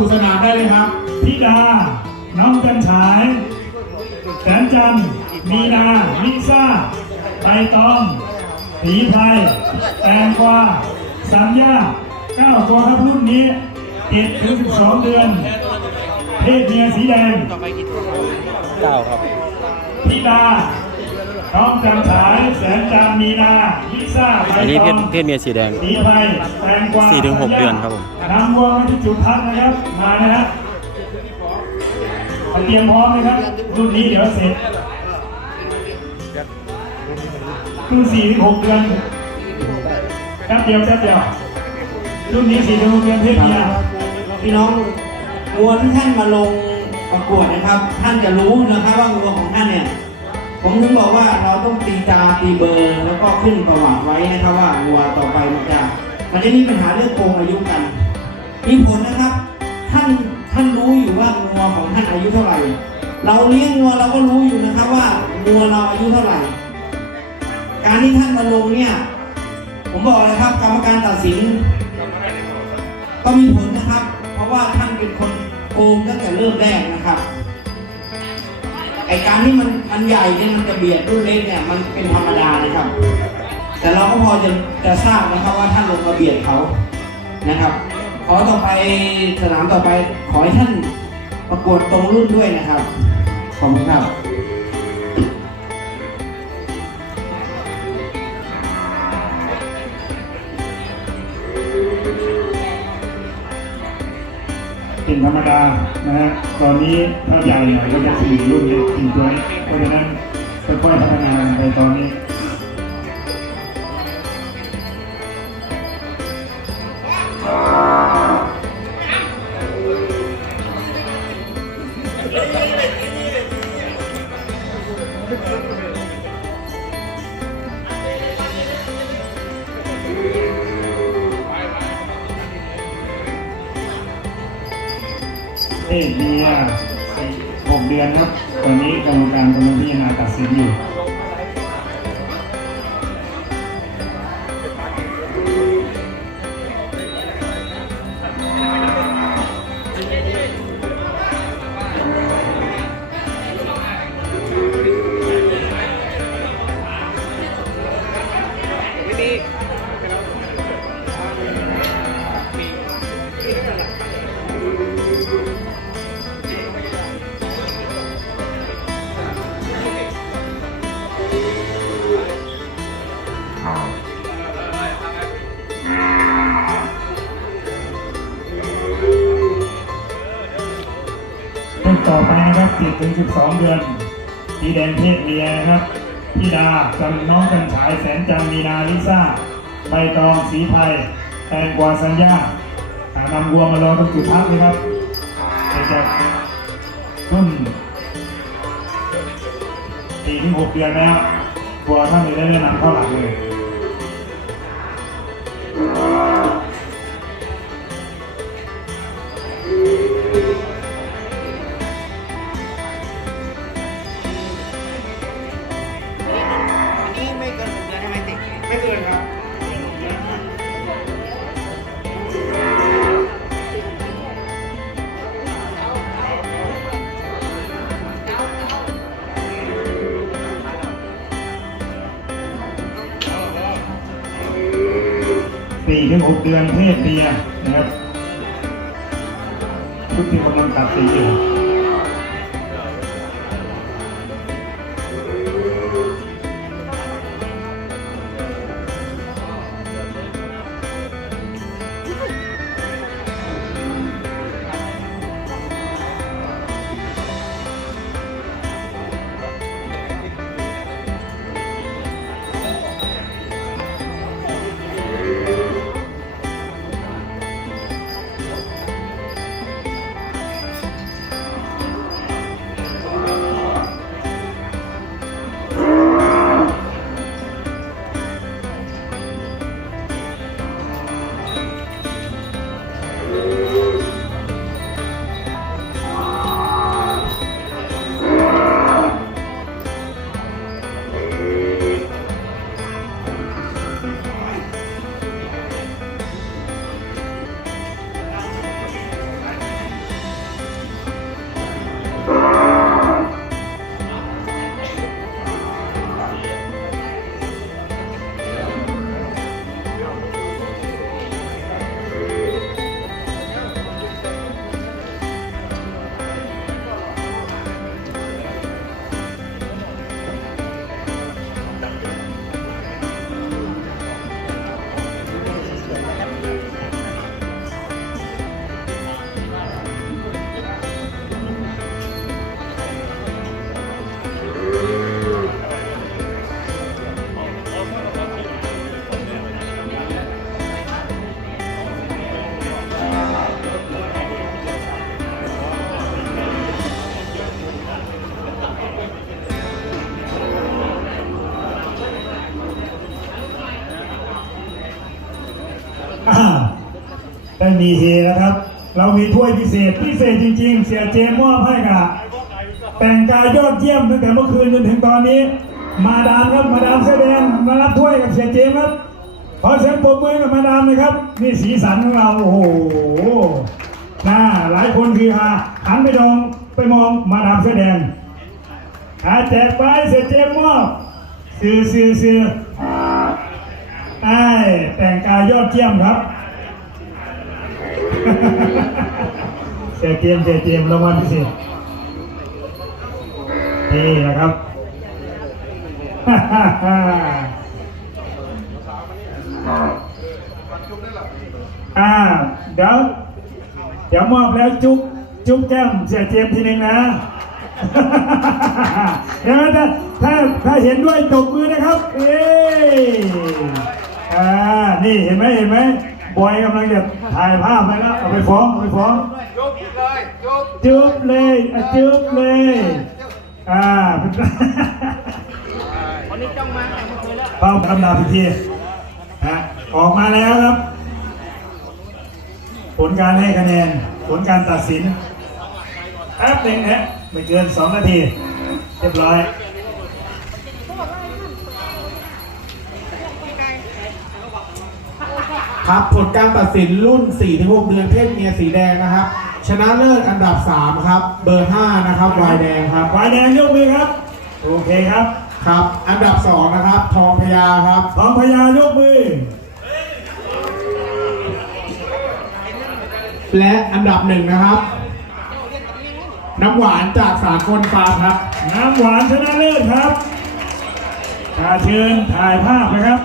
ำวัวมาสู่สนามได้เลยครับ ธิดา น้องจันฉาย แสนจันทร์มีนาลิซ่าใบตองสีไพรแตงกวาสัญญาเก้าตัวครับรุ่นนี้เจ็ดถึงสิบสองเดือน เพศเมียสีแดงเก้าครับธิดา น้องจันฉายแสนจันทร์มีนาลิซ่าใบอันนี้ตเพอศงเพศเมียสีแดง สีไพรแตงกวาสี่ถึงหกเดือนครับผม นำวัวมาที่จุดพักนะครับ มานะฮะเตรียมพร้อมนะครับ รุ่นนี้เดี๋ยวเสร็จรุ่นสี่ถึงหกเดือนแป๊บเดียวแป๊บเดียว รุ่นนี้สี่ถึงหกเดือนเพศเมียพี่น้องวัวที่ท่านมาลงประกวดนะครับ ท่านจะรู้นะครับว่าวัวของท่านเนี่ย ผมถึงบอกว่าเราต้องตีตาตีเบอร์แล้วก็ขึ้นประวัติไว้นะครับว่าวัวต่อไปมันจะมันจะมีปัญหาเรื่องโกงอายุกันมีผลนะครับท่านท่านรู้อยู่ว่างัวของท่านอายุเท่าไหร่ เราเลี้ยงงัวเราก็รู้อยู่นะครับว่างัวเราอายุเท่าไหร่ การที่ท่านมาลงเนี่ย ผมบอกเลยครับ กรรมการตัดสิน ก็มีผลนะครับ เพราะว่าท่านเป็นคนโกงตั้งแต่เริ่มแรกนะครับ ไอการที่มันมันใหญ่เนี่ยมันจะเบียดรุ่นเล็กเนี่ยมันเป็นธรรมดานะครับ แต่เราก็พอจะจะทราบนะครับว่าท่านลงมาเบียดเขานะครับ ขอต่อไปสนามต่อไปขอให้ท่านประกวดตรงรุ่นด้วยนะครับขอบคุณครับ ธรรมดานะฮะตอนนี้ถ้าใหญ่หน่อยก็จะสี่รุ่นเล็กสี่ตัวเพราะฉะนั้นค่อยๆพัฒนาไปตอนนี้ เอ้ยเมียหกเดือนครับตอนนี้กรรมการกำลังพิจารณาตัดสินอยู่ 10ถึง12 เดือน สีแดงเพศเมียนะครับธิดาจำน้องกันฉายแสนจำมีนาลิซ่าใบตองสีไทยแตงกวาสัญญานำวัวมารอตรงจุดพักเลยครับจากรุ่น4ถึง6เดือนแล้ววัวท่านจะได้แนะนำเข้าหลังเลย สี่ถึงหกเดือนเพศเมียนะครับชุดที่กำลังตัดสีอยู่ ได้มีเฮนะครับ เรามีถ้วยพิเศษพิเศษจริง ๆ เสียเจมมอบให้กับแต่งกายยอดเยี่ยมตั้งแต่เมื่อคืนจนถึงตอนนี้ มาดามครับมาดามเสื้อแดงมารับถ้วยกับเสียเจมครับขอเสียงปรบมือกับมาดามเลยครับนี่สีสันของเราโอ้โหน่าหลายคนคือฮาหันไปมองไปมองมาดามเสื้อแดงหาแจกไปเสียเจมมอบซื้อซื้อซื้อไอ้แต่งกายยอดเยี่ยมครับ เสียเกมเสียเกมรางวัลพิเศษนี่นะครับอ่าเดี๋ยวเดี๋ยวมอบแล้วจุ๊บจุ๊บแก้มเสียเจมทีหนึ่งนะเห็นไหมถ้าถ้าถ้าเห็นด้วยตบมือนะครับเอ้อ่านี่เห็นไหมเห็นไหม บอยกำลังจะถ่ายภาพไปแล้วเอาไปฟ้องเอาไปฟ้องจุ๊บเลยจุ๊บจุ๊บเลยอะจุ๊บเลยอ่าวันนี้จ้องมาแต่ไม่เคยแล้วเป้าคำดาพิธีฮะออกมาแล้วครับ ผลการให้คะแนน ผลการตัดสินแป๊บหนึ่งฮะไม่เกินสองนาที เรียบร้อย ครับ ผลการตัดสินรุ่น 4-6 เดือนเพศเมียสีแดงนะครับ ชนะเลิศอันดับ 3 ครับ เบอร์ 5 นะครับวายแดงครับวายแดงยกมือครับ โอเคครับครับ อันดับ 2 นะครับ ทองพญาครับ ทองพญายกมือ และอันดับ 1 นะครับ น้ำหวานจากสากลฟาร์มครับ น้ำหวานชนะเลิศครับชาเชิญถ่ายภาพนะครับ